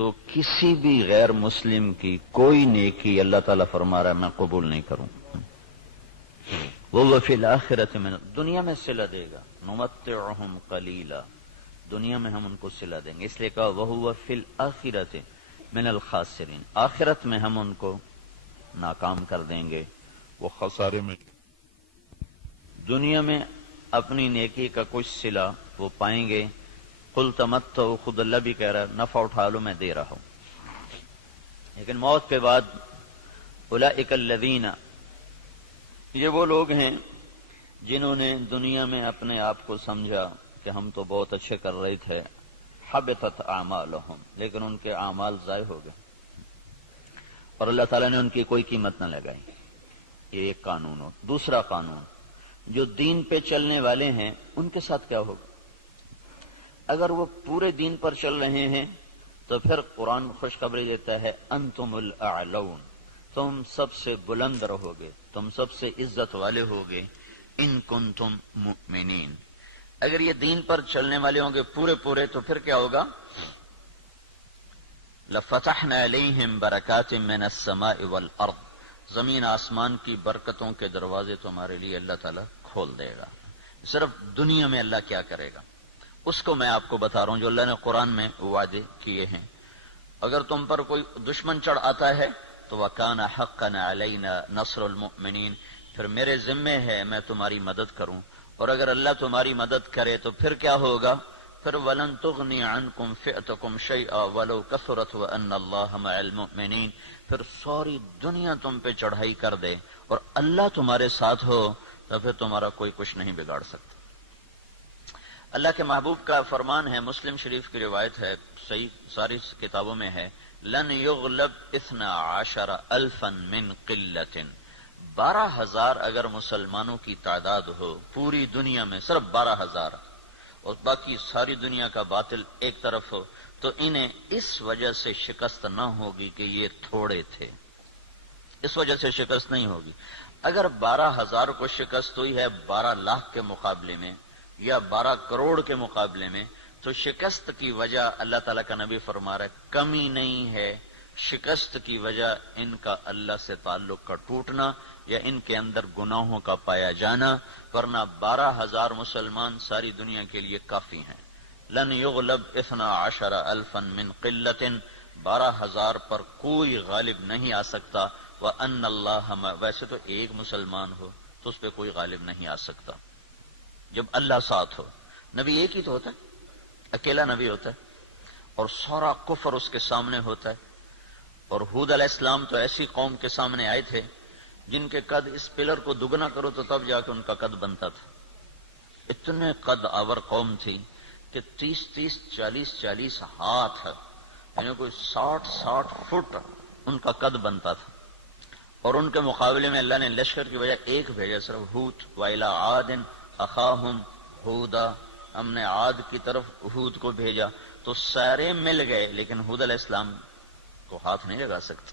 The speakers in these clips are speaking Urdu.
تو کسی بھی غیر مسلم کی کوئی نیکی اللہ تعالیٰ فرما رہا ہے میں قبول نہیں کروں. وہ فی الآخرۃ من، دنیا میں صلہ دے گا. نمتعہم قلیلا، دنیا میں ہم ان کو صلہ دیں گے. اس لیے کہا وہو فی الآخرۃ من الخاسرین، آخرت میں ہم ان کو ناکام کر دیں گے، وہ خسارے میں. دنیا میں اپنی نیکی کا کچھ صلہ وہ پائیں گے. قل تمتعوا، خود اللہ بھی کہہ رہا ہے نفع اٹھا لو میں دے رہا ہوں. لیکن موت کے بعد اولئک الذین، یہ وہ لوگ ہیں جنہوں نے دنیا میں اپنے آپ کو سمجھا کہ ہم تو بہت اچھے کر رہے تھے. حبطت اعمالہم، لیکن ان کے اعمال ضائع ہو گئے اور اللہ تعالیٰ نے ان کی کوئی قیمت نہ لگائی. یہ ایک قانون ہو. دوسرا قانون، جو دین پہ چلنے والے ہیں ان کے ساتھ کیا ہوگا؟ اگر وہ پورے دین پر چل رہے ہیں تو پھر قرآن خوشخبری دیتا ہے انتم الاعلون، تم سب سے بلند رہو گے، تم سب سے عزت والے ہوگے. ان کنتم مؤمنین، اگر یہ دین پر چلنے والے ہوں گے پورے تو پھر کیا ہوگا؟ لفتحنا علیہم برکات من السماء والارض، زمین آسمان کی برکتوں کے دروازے تمہارے لیے اللہ تعالیٰ کھول دے گا. صرف دنیا میں اللہ کیا کرے گا اس کو میں آپ کو بتا رہا ہوں جو اللہ نے قرآن میں وعدے کیے ہیں. اگر تم پر کوئی دشمن چڑھ آتا ہے تو وَكَانَ حَقًّا عَلَيْنَا نَصْرُ الْمُؤْمِنِينَ، پھر میرے ذمے ہے میں تمہاری مدد کروں. اور اگر اللہ تمہاری مدد کرے تو پھر کیا ہوگا؟ پھر وَلَن تُغْنِيَ عَنْكُمْ فِئْتُكُمْ شَيْئًا وَلَوْ كَثُرَتْ وَأَنَّ اللَّهَ مَعَ الْمُؤْمِنِينَ، پھر ساری دنیا تم پہ چڑھائی کر دے اور اللہ تمہارے ساتھ ہو تو پھر تمہارا کوئی کچھ نہیں بگاڑ سکتا. اللہ کے محبوب کا فرمان ہے، مسلم شریف کی روایت ہے، صحیح ساری کتابوں میں ہے، لن یغلب 12,000 من قلت، 12,000 اگر مسلمانوں کی تعداد ہو پوری دنیا میں، صرف 12,000، اور باقی ساری دنیا کا باطل ایک طرف ہو، تو انہیں اس وجہ سے شکست نہ ہوگی کہ یہ تھوڑے تھے، اس وجہ سے شکست نہیں ہوگی. اگر 12,000 کو شکست ہوئی ہے 12 لاکھ کے مقابلے میں یا 12 کروڑ کے مقابلے میں، تو شکست کی وجہ اللہ تعالیٰ کا نبی فرما رہا ہے کمی نہیں ہے، شکست کی وجہ ان کا اللہ سے تعلق کا ٹوٹنا یا ان کے اندر گناہوں کا پایا جانا، ورنہ 12,000 مسلمان ساری دنیا کے لیے کافی ہیں. لن یغلب 12,000 من قلت، 12,000 پر کوئی غالب نہیں آ سکتا. وَأَنَّ اللَّهَ، ویسے تو ایک مسلمان ہو تو اس پہ کوئی غالب نہیں آ سکتا جب اللہ ساتھ ہو. نبی ایک ہی تو ہوتا ہے، اکیلا نبی ہوتا ہے اور سارا کفر اس کے سامنے ہوتا ہے. اور ہود علیہ السلام تو ایسی قوم کے سامنے آئے تھے جن کے قد اس پلر کو دگنا کرو تو تب جا کے ان کا قد بنتا تھا. اتنے قد آور قوم تھی کہ 30 40 ہاتھ، یعنی کوئی 60 فٹ ان کا قد بنتا تھا. اور ان کے مقابلے میں اللہ نے لشکر کی وجہ ایک بھیجا، صرف ہود. وَإِلَىٰ عَادٍ أَخَاهُمْ هُودًا، ہم نے عاد کی طرف ہود کو بھیجا. تو سارے مل گئے لیکن ہود علیہ السلام کو ہاتھ نہیں لگا سکتے،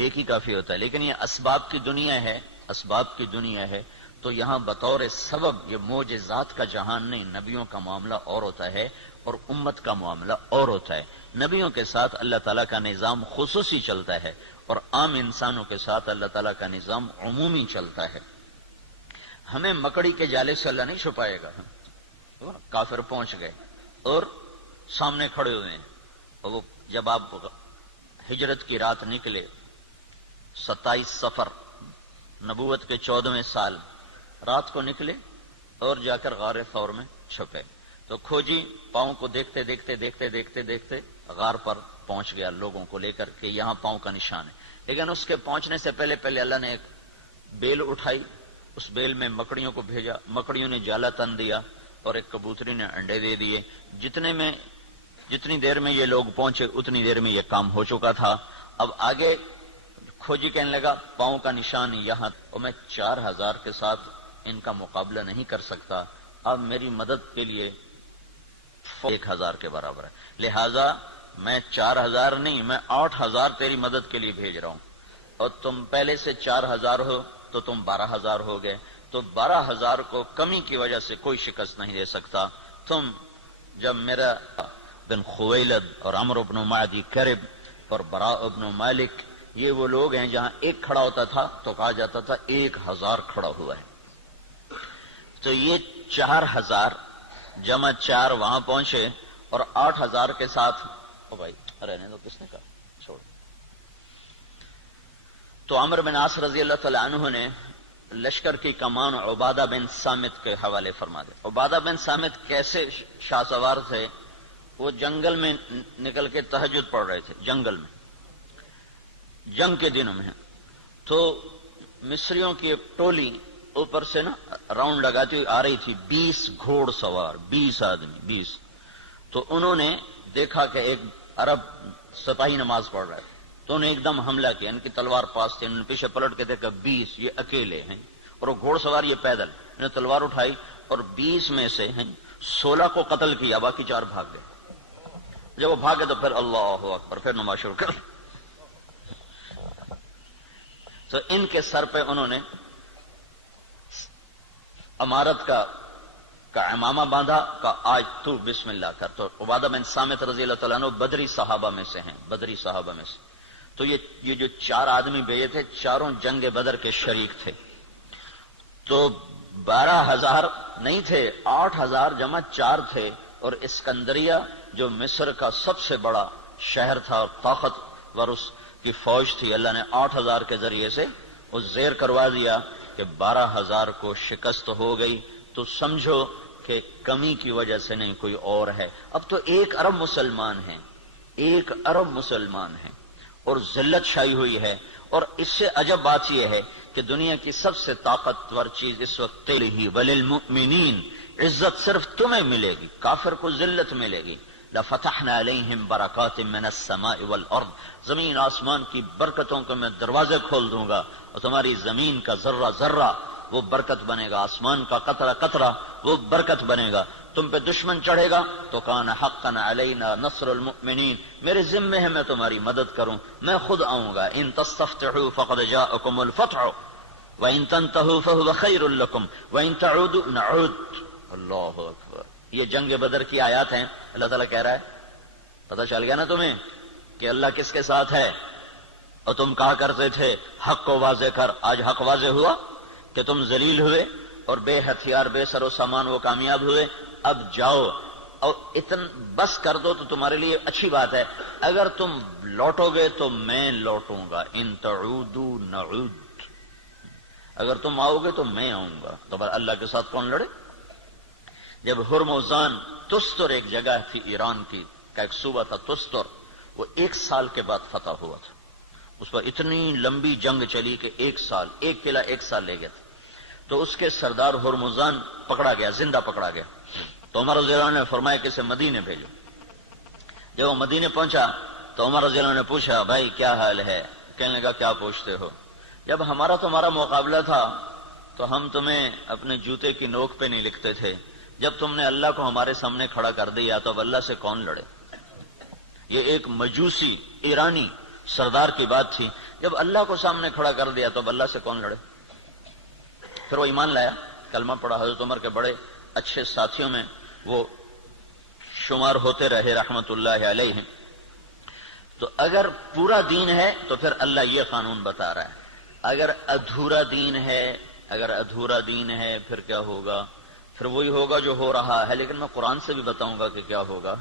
ایک ہی کافی ہوتا ہے. لیکن یہ اسباب کی دنیا ہے، اسباب کی دنیا ہے، تو یہاں بطور سبب یہ معجزات کا جہان نہیں. نبیوں کا معاملہ اور ہوتا ہے اور امت کا معاملہ اور ہوتا ہے. نبیوں کے ساتھ اللہ تعالیٰ کا نظام خصوصی چلتا ہے اور عام انسانوں کے ساتھ اللہ تعالیٰ کا نظام عمومی چلتا ہے. ہمیں مکڑی کے جالے سے اللہ نہیں چھپائے گا. کافر پہنچ گئے اور سامنے کھڑے ہوئے ہیں، اور وہ جب آپ ہجرت کی رات نکلے 27 صفر نبوت کے 14ویں سال رات کو نکلے اور جا کر غار ثور میں چھپے، تو کھوجی پاؤں کو دیکھتے دیکھتے غار پر پہنچ گیا لوگوں کو لے کر کے یہاں پاؤں کا نشان ہے. لیکن اس کے پہنچنے سے پہلے اللہ نے ایک بیل اٹھائی، اس بیل میں مکڑیوں کو بھیجا، مکڑیوں نے جالا تن دیا اور ایک کبوتری نے انڈے دے دیے. جتنی دیر میں یہ لوگ پہنچے اتنی دیر میں یہ کام ہو چکا تھا. اب آگے کھوجی کہنے لگا پاؤں کا نشان یہاں، اور میں 4,000 کے ساتھ ان کا مقابلہ نہیں کر سکتا، اب میری مدد کے لیے 1,000 کے برابر ہے، لہذا میں 4,000 نہیں، میں 8,000 تیری مدد کے لیے بھیج رہا ہوں، اور تم پہلے سے 4,000 ہو تو تم 12,000 ہو گئے. تو 12,000 کو کمی کی وجہ سے کوئی شکست نہیں دے سکتا. تم جب میرا بن خویلد اور عمرو بن معدی کرب اور براء بن مالک، یہ وہ لوگ ہیں جہاں ایک کھڑا ہوتا تھا تو کہا جاتا تھا 1000 کھڑا ہوا ہے. تو یہ 4000 جمع 4 وہاں پہنچے اور 8000 کے ساتھ او بھائی رہنے دو، کس نے کہا چھوڑ. تو عمرو بن عاص رضی اللہ تعالی عنہ نے لشکر کی کمان عبادہ بن صامت کے حوالے فرما دے. عبادہ بن صامت کیسے شاہ سوار تھے؟ وہ جنگل میں نکل کے تہجد پڑھ رہے تھے، جنگل میں، جنگ کے دنوں میں. تو مصریوں کی ایک ٹولی اوپر سے نا راؤنڈ لگاتی ہوئی آ رہی تھی، 20 گھوڑ سوار، 20 آدمی، 20. تو انہوں نے دیکھا کہ ایک عرب سپاہی نماز پڑھ رہا ہے، تو انہیں ایک دم حملہ کیا. ان کی تلوار پاس تھی، انہوں نے پیچھے پلٹ کے دیکھا 20 یہ اکیلے ہیں اور وہ گھوڑ سوار یہ پیدل. انہوں نے تلوار اٹھائی اور 20 میں سے 16 کو قتل کیا، باقی 4 بھاگ گئے. جب وہ بھاگے تو پھر اللہ اکبر، پھر نماز شروع کر. تو ان کے سر پہ انہوں نے امارت کا امامہ باندھا، کا آج تو بسم اللہ کر. تو عبادہ بن صامت رضی اللہ تعالیٰ عنہ بدری صحابہ میں سے ہیں، بدری صحابہ میں سے. تو یہ جو 4 آدمی بھیجے تھے، چاروں جنگ بدر کے شریک تھے. تو 12000 نہیں تھے، 8000 جمع 4 تھے. اور اسکندریہ جو مصر کا سب سے بڑا شہر تھا اور طاقتور اس کی فوج تھی، اللہ نے 8000 کے ذریعے سے وہ زیر کروا دیا کہ 12000 کو شکست ہو گئی. تو سمجھو کہ کمی کی وجہ سے نہیں، کوئی اور ہے. اب تو 1 ارب مسلمان ہیں، 1 ارب مسلمان ہیں اور ذلت چھائی ہوئی ہے. اور اس سے عجب بات یہ ہے کہ دنیا کی سب سے طاقتور چیز اس وقت تیل ہی، وللمؤمنین، عزت صرف تمہیں ملے گی، کافر کو ذلت ملے گی. لفتحنا علیہم برکات من السماء والارض، زمین آسمان کی برکتوں کو میں دروازے کھول دوں گا اور تمہاری زمین کا ذرہ ذرہ وہ برکت بنے گا، آسمان کا قطرہ قطرہ وہ برکت بنے گا. تم پہ دشمن چڑھے گا تو کان حقا علینا نصر المؤمنین، میرے ذمے ہے میں تمہاری مدد کروں، میں خود آؤں گا. ان تستفتحوا فقد جاءکم الفتح وان تنتهوا فهو خیر لکم وان تعودوا نعود. اللہ اکبر. یہ جنگ بدر کی آیات ہیں. اللہ تعالیٰ کہہ رہا ہے پتہ چل گیا نا تمہیں کہ اللہ کس کے ساتھ ہے. اور تم کہا کرتے تھے حق کو واضح کر، آج حق واضح ہوا کہ تم ذلیل ہوئے اور بے ہتھیار بے سر و سامان وہ کامیاب ہوئے. اب جاؤ اور بس کر دو تو تمہارے لیے اچھی بات ہے. اگر تم لوٹو گے تو میں لوٹوں گا. ان تعودوا نعود، اگر تم آؤ گے تو میں آؤں گا. تو اللہ کے ساتھ کون لڑے؟ جب ہرمزان، تستر ایک جگہ تھی ایران کی کا ایک صوبہ تھا تستر، وہ 1 سال کے بعد فتح ہوا تھا. اس پر اتنی لمبی جنگ چلی کہ 1 سال، ایک قلعہ 1 سال لے گیا تھا. تو اس کے سردار ہرمزان پکڑا گیا، زندہ پکڑا گیا. تو عمر رضی اللہ عنہ نے فرمایا کہ اسے مدینے بھیجو. جب وہ مدینے پہنچا تو عمر رضی اللہ عنہ نے پوچھا بھائی کیا حال ہے؟ کہنے لگا کیا پوچھتے ہو؟ جب ہمارا تمہارا مقابلہ تھا تو ہم تمہیں اپنے جوتے کی نوک پہ نہیں لکھتے تھے. جب تم نے اللہ کو ہمارے سامنے کھڑا کر دیا تو اب اللہ سے کون لڑے؟ یہ ایک مجوسی ایرانی سردار کی بات تھی. جب اللہ کو سامنے کھڑا کر دیا تو اب اللہ سے کون لڑے؟ پھر وہ ایمان لایا، کلمہ پڑھا. حضرت عمر کے بڑے اچھے ساتھیوں میں وہ شمار ہوتے رہے رحمت اللہ علیہ. تو اگر پورا دین ہے تو پھر اللہ یہ قانون بتا رہا ہے. اگر ادھورا دین ہے پھر کیا ہوگا؟ پھر وہی ہوگا جو ہو رہا ہے. لیکن میں قرآن سے بھی بتاؤں گا کہ کیا ہوگا.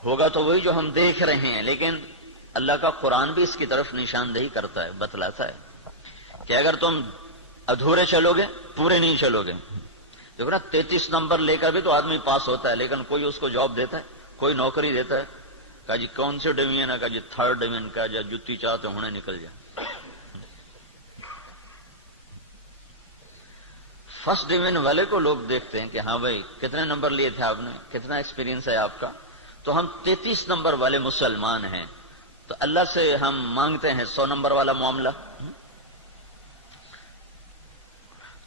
ہوگا تو وہی جو ہم دیکھ رہے ہیں. لیکن اللہ کا قرآن بھی اس کی طرف نشاندہی کرتا ہے، بتلاتا ہے کہ اگر تم ادھورے چلو گے، پورے نہیں چلو گے. دیکھو نا 33 نمبر لے کر بھی تو آدمی پاس ہوتا ہے، لیکن کوئی اس کو جاب دیتا ہے، کوئی نوکری دیتا ہے. کہا جی کون سے ڈویژن ہے؟ کہا جی 3rd ڈویژن کا. جا جتی چاہتے ہونے نکل جائے. 1st ڈویژن والے کو لوگ دیکھتے ہیں کہ ہاں بھائی کتنے نمبر لیے تھے آپ نے، کتنا ایکسپیرینس ہے آپ کا. تو ہم 33 نمبر والے مسلمان ہیں. تو اللہ سے ہم مانگتے ہیں 100 نمبر والا معاملہ.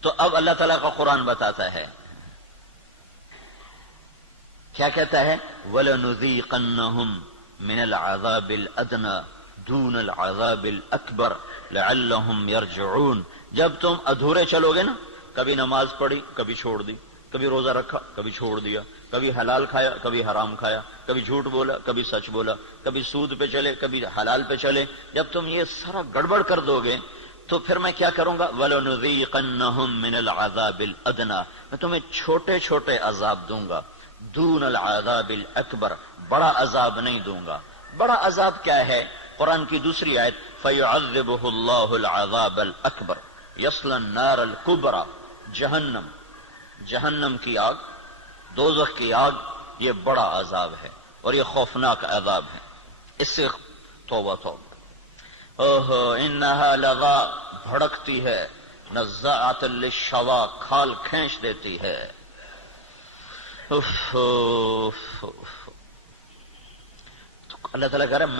تو اب اللہ تعالیٰ کا قرآن بتاتا ہے، کیا کہتا ہے؟ وَلَنُذِيقَنَّهُمْ مِنَ الْعَذَابِ الْأَدْنَى دُونَ الْعَذَابِ الْأَكْبَرِ لَعَلَّهُمْ يَرْجِعُونَ. جب تم ادھورے چلو گے نا، کبھی نماز پڑھی کبھی چھوڑ دی، کبھی روزہ رکھا کبھی چھوڑ دیا، کبھی حلال کھایا کبھی حرام کھایا، کبھی جھوٹ بولا کبھی سچ بولا، کبھی سود پہ چلے کبھی حلال پہ چلے. جب تم یہ سارا گڑبڑ کر دو گے تو پھر میں کیا کروں گا؟ وَلَنُذِيقَنَّهُم مِّنَ الْعَذَابِ الْأَدْنَىٰ، میں تمہیں چھوٹے چھوٹے عذاب دوں گا، دون العذاب الاکبر، بڑا عذاب نہیں دوں گا. بڑا عذاب کیا ہے؟ قرآن کی دوسری آیت فَيُعَذِّبُهُ اللَّهُ الْعَذَابَ الْأَكْبَرَ يَصْلَى النَّارَ الْكُبْرَىٰ، جہنم کی آگ، دوزخ کی آگ، یہ بڑا عذاب ہے اور یہ خوفناک عذاب ہے. اس سے توبہ توبہ. اوہو انہا لغا، بھڑکتی ہے، نزاعۃ للشوا، کھال کھینچ دیتی ہے. اللہ تعالیٰ کہہ رہا ہے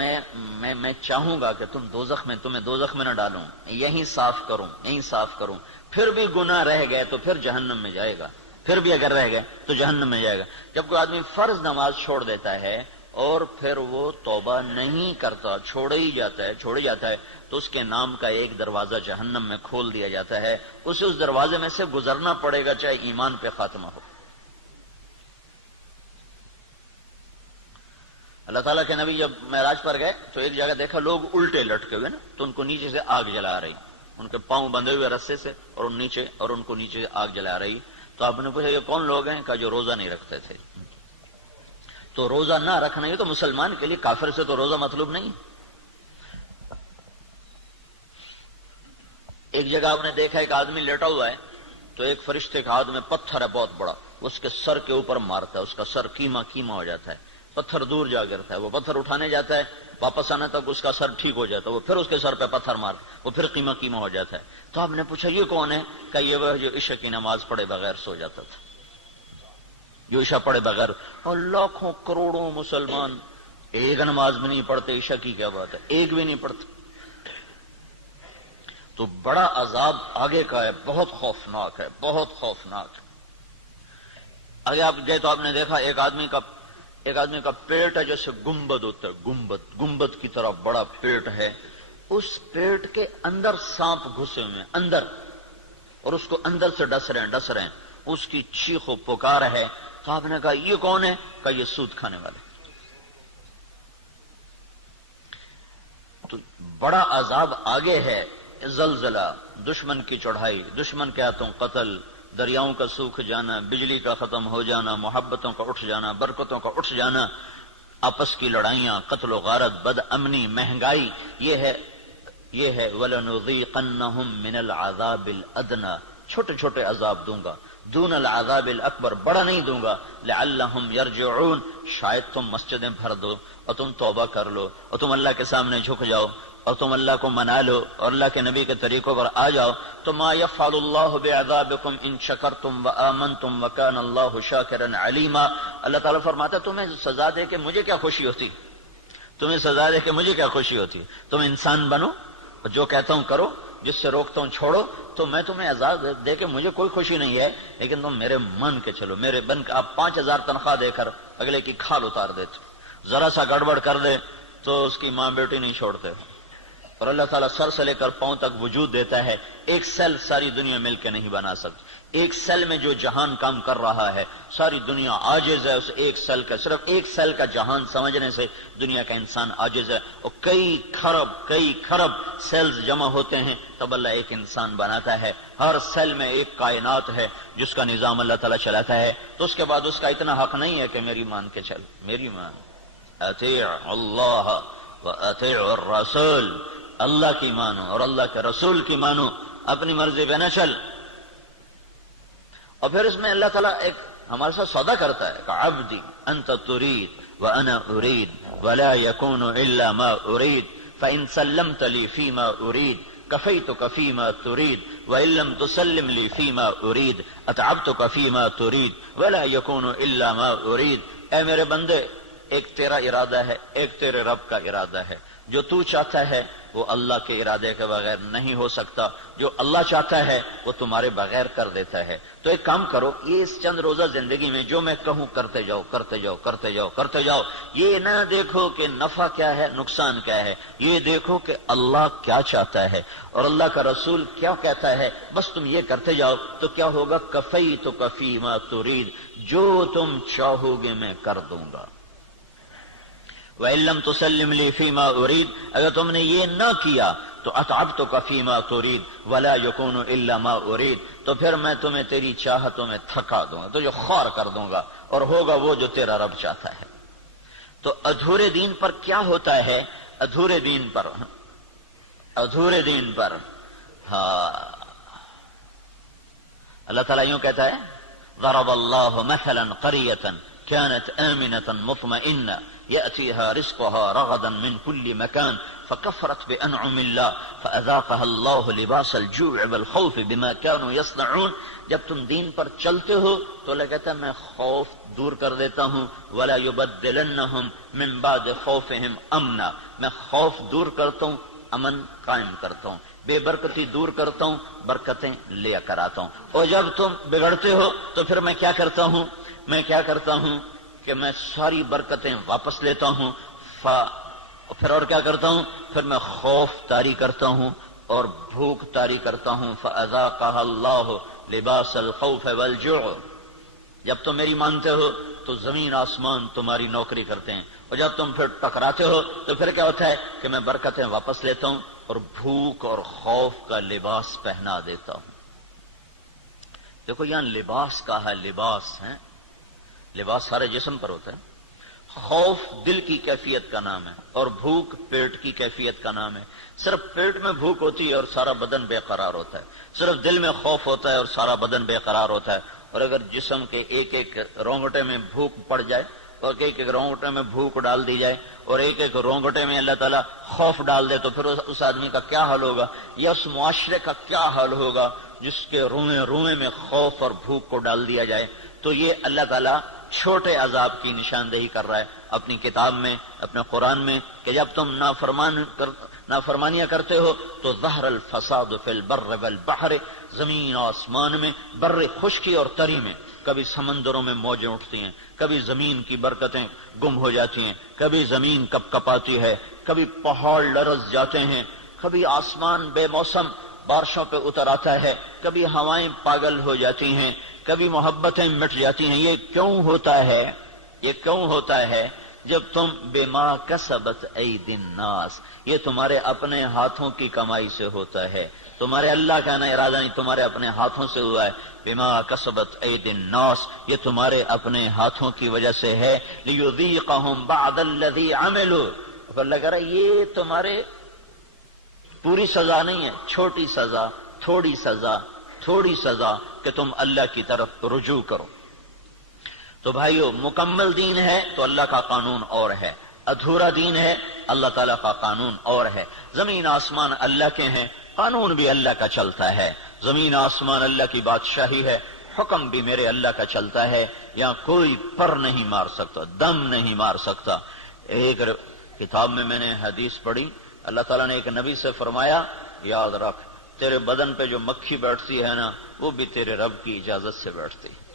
میں چاہوں گا کہ تمہیں دوزخ میں نہ ڈالوں، یہیں صاف کروں. پھر بھی گناہ رہ گئے تو پھر جہنم میں جائے گا، پھر بھی اگر رہ گئے تو جہنم میں جائے گا. جب کوئی آدمی فرض نماز چھوڑ دیتا ہے اور پھر وہ توبہ نہیں کرتا، چھوڑی جاتا ہے تو اس کے نام کا ایک دروازہ جہنم میں کھول دیا جاتا ہے. اسے اس دروازے میں سے گزرنا پڑے گا چاہے ایمان پہ خاتمہ ہو. اللہ تعالیٰ کے نبی جب معراج پر گئے تو ایک جگہ دیکھا لوگ الٹے لٹکے ہوئے نا، تو ان کو نیچے سے آگ جلا رہی، ان کے پاؤں بندھے ہوئے رسے سے اور ان کو نیچے آگ جلا رہی. تو آپ نے پوچھا یہ کون لوگ ہیں؟ کہا جو روزہ نہیں رکھتے تھے. تو روزہ نہ رکھنا یہ تو مسلمان کے لیے، کافر سے تو روزہ مطلوب نہیں. ایک جگہ آپ نے دیکھا ایک آدمی لیٹا ہوا ہے تو ایک فرشتے کا ہاتھ میں پتھر ہے بہت بڑا، اس کے سر کے اوپر مارتا ہے، اس کا سر کیما ہو جاتا ہے، پتھر دور جا گرتا ہے. وہ پتھر اٹھانے جاتا ہے، واپس آنے تک اس کا سر ٹھیک ہو جاتا ہے، وہ پھر اس کے سر پہ پتھر مارتا ہے، وہ پھر کیما ہو جاتا ہے. تو آپ نے پوچھا یہ کون ہے؟ کہ یہ وہ جو عشاء کی نماز پڑھے بغیر سو جاتا تھا، جو عشاء پڑھے بغیر. اور لاکھوں کروڑوں مسلمان ایک نماز بھی نہیں پڑھتے، عشاء کی کیا بات ہے، ایک بھی نہیں پڑھتے. تو بڑا عذاب آگے کا ہے، بہت خوفناک ہے، بہت خوفناک ہے. آگے آپ گئے تو آپ نے دیکھا ایک آدمی کا پیٹ ہے جیسے گنبد ہوتا ہے، گنبد کی طرح بڑا پیٹ ہے. اس پیٹ کے اندر سانپ گھسے ہوئے اندر، اور اس کو اندر سے ڈس رہے ہیں. اس کی چیخ و پکار ہے. تو آپ نے کہا یہ کون ہے؟ کہا یہ سود کھانے والے. تو بڑا عذاب آگے ہے، زلزلہ، دشمن کی چڑھائی، دشمن کے ہاتھوں قتل، دریاؤں کا سوکھ جانا، بجلی کا ختم ہو جانا، محبتوں کا اٹھ جانا، برکتوں کا اٹھ جانا، آپس کی لڑائیاں، قتل و غارت، بد امنی، مہنگائی. یہ ہے وَلَنُذِيقَنَّهُم مِّنَ الْعَذَابِ الْأَدْنَىٰ، چھوٹے چھوٹے عذاب دوں گا، دون العذاب الاکبر، بڑا نہیں دوں گا. لعلہم یرجعون، شاید تم مسجدیں بھر دو اور تم توبہ کر لو اور تم اللہ کے سامنے جھک جاؤ اور تم اللہ کو منا لو اور اللہ کے نبی کے طریقوں پر آ جاؤ. تو ما یفعل اللہ بعذابکم ان شکرتم وآمنتم وکان اللہ شاکرا علیما. اللہ تعالیٰ فرماتا ہے تمہیں سزا دے کے مجھے کیا خوشی ہوتی، تم انسان بنو، جو کہتا ہوں کرو، جس سے روکتا ہوں چھوڑو، تو میں تمہیں عذاب دے کے مجھے کوئی خوشی نہیں ہے، لیکن تم میرے من کے چلو، میرے بن کے. آپ 5000 تنخواہ دے کر اگلے کی کھال اتار دیتے، ذرا سا گڑبڑ کر دے تو اس کی ماں بیٹی نہیں چھوڑتے. اور اللہ تعالیٰ سر سے لے کر پاؤں تک وجود دیتا ہے. ایک سیل ساری دنیا مل کے نہیں بنا سکتی. ایک سیل میں جو جہان کام کر رہا ہے ساری دنیا عاجز ہے اس ایک سیل کا. صرف ایک سیل کا جہان سمجھنے سے دنیا کا انسان عاجز ہے. اور کئی خرب سیلز جمع ہوتے ہیں تب اللہ ایک انسان بناتا ہے. ہر سیل میں ایک کائنات ہے جس کا نظام اللہ تعالیٰ چلاتا ہے. تو اس کے بعد اس کا اتنا حق نہیں ہے کہ میری مان کے چل، میری مان. اطیع اللہ واطیع الرسول، اللہ کی مانو اور اللہ کے رسول کی مانو، اپنی مرضی پہ نہ چل. اور پھر اس میں اللہ تعالیٰ ایک ہمارے ساتھ سودا کرتا ہے کہ عبدی انت ترید وانا ارید ولا يكون الا ما ارید فان سلمت لي فيما ارید كفيتك فيما تريد وان لم تسلم لي فيما ارید اتعبتك فيما تريد ولا يكون الا ما ارید. اے میرے بندے، ایک تیرا ارادہ ہے، ایک تیرے رب کا ارادہ ہے. جو تو چاہتا ہے وہ اللہ کے ارادے کے بغیر نہیں ہو سکتا، جو اللہ چاہتا ہے وہ تمہارے بغیر کر دیتا ہے۔ تو ایک کام کرو، یہ اس چند روزہ زندگی میں جو میں کہوں کرتے جاؤ کرتے جاؤ کرتے جاؤ کرتے جاؤ، یہ نہ دیکھو کہ نفع کیا ہے نقصان کیا ہے، یہ دیکھو کہ اللہ کیا چاہتا ہے اور اللہ کا رسول کیا کہتا ہے، بس تم یہ کرتے جاؤ تو کیا ہوگا، کفیتک فیما ترید، جو تم چاہو گے میں کر دوں گا۔ وَإِن لَّمْ تُسَلِّمْ لِي فِيمَا أُرِيدُ، اگر تم نے یہ نہ کیا تو أَتْعَبْتُكَ فِيمَا تُرِيدُ وَلَا يَكُونُ إِلَّا مَا أُرِيدُ، تو پھر میں تمہیں تیری چاہتوں میں تھکا دوں گا، تو جو خوار کر دوں گا اور ہوگا وہ جو تیرا رب چاہتا ہے۔ تو ادھورے دین پر کیا ہوتا ہے، ادھورے دین پر ہاں اللہ تعالیٰ یوں کہتا ہے، ضرب اللہ مثلا قریة كانت آمنة مطمئنة يأتيها رزقها رغدا من كل مكان فكفرت بأنعم الله فأذاقها الله لباس الجوع والخوف بما كانوا يصنعون۔ جب تم دین پر چلتے ہو تو اللہ کہتا ہے میں خوف دور کر دیتا ہوں، ولا يبدلنهم من بعد خوفهم امنا، میں خوف دور کرتا ہوں، امن قائم کرتا ہوں، بے برکتی دور کرتا ہوں، برکتیں لے کر آتا ہوں۔ اور جب تم بگڑتے ہو تو پھر میں کیا کرتا ہوں کہ میں ساری برکتیں واپس لیتا ہوں، پھر اور کیا کرتا ہوں، پھر میں خوف طاری کرتا ہوں اور بھوک طاری کرتا ہوں۔ فَأَذَاقَهَا اللَّهُ لِبَاسَ الْخَوْفِ وَالْجُوعِ، جب تم میری مانتے ہو تو زمین آسمان تمہاری نوکری کرتے ہیں، اور جب تم پھر ٹکراتے ہو تو پھر کیا ہوتا ہے کہ میں برکتیں واپس لیتا ہوں اور بھوک اور خوف کا لباس پہنا دیتا ہوں۔ دیکھو یہاں لباس کا ہے، لباس ہے، لباس سارے جسم پر ہوتا ہے۔ خوف دل کی کیفیت کا نام ہے اور بھوک پیٹ کی کیفیت کا نام ہے۔ صرف پیٹ میں بھوک ہوتی ہے اور سارا بدن بے قرار ہوتا ہے، صرف دل میں خوف ہوتا ہے اور سارا بدن بے قرار ہوتا ہے۔ اور اگر جسم کے ایک ایک رونگٹے میں بھوک پڑ جائے اور ایک ایک رونگٹے میں بھوک ڈال دی جائے اور ایک ایک رونگٹے میں اللہ تعالیٰ خوف ڈال دے تو پھر اس آدمی کا کیا حال ہوگا، یا اس معاشرے کا کیا حال ہوگا جس کے روئیں روئیں میں خوف اور بھوک کو ڈال دیا جائے۔ تو یہ اللہ تعالیٰ چھوٹے عذاب کی نشاندہی کر رہا ہے اپنی کتاب میں، اپنے قرآن میں، کہ جب تم نافرمانیاں کرتے ہو تو ظہر الفساد فی البر والبحر، زمین آسمان میں، بر خشکی اور تری میں، کبھی سمندروں میں موجیں اٹھتی ہیں، کبھی زمین کی برکتیں گم ہو جاتی ہیں، کبھی زمین کپ کپاتی ہے، کبھی پہاڑ لرز جاتے ہیں، کبھی آسمان بے موسم بارشوں پہ اتر آتا ہے، کبھی ہوائیں پاگل ہو جاتی ہیں، کبھی محبتیں مٹ جاتی ہیں۔ یہ کیوں ہوتا ہے جب تم بما کسبت ایدی الناس، یہ تمہارے اپنے ہاتھوں کی کمائی سے ہوتا ہے، تمہارے اللہ کا نہ ارادہ نہیں، تمہارے اپنے ہاتھوں سے ہوا ہے۔ بما کسبت ایدی الناس، یہ تمہارے اپنے ہاتھوں کی وجہ سے ہے۔ لیذیقہم بعد الذی عملوا، اللہ کہہ رہا ہے یہ تمہارے پوری سزا نہیں ہے، چھوٹی سزا، تھوڑی سزا کہ تم اللہ کی طرف رجوع کرو۔ تو بھائیو، مکمل دین ہے تو اللہ کا قانون اور ہے، ادھورا دین ہے اللہ تعالیٰ کا قانون اور ہے۔ زمین آسمان اللہ کے ہیں، قانون بھی اللہ کا چلتا ہے، زمین آسمان اللہ کی بادشاہی ہے، حکم بھی میرے اللہ کا چلتا ہے، یہاں کوئی پر نہیں مار سکتا، دم نہیں مار سکتا۔ ایک کتاب میں نے حدیث پڑھی، اللہ تعالیٰ نے ایک نبی سے فرمایا یاد رکھ تیرے بدن پہ جو مکھی بیٹھتی ہے نا وہ بھی تیرے رب کی اجازت سے بیٹھتی ہے۔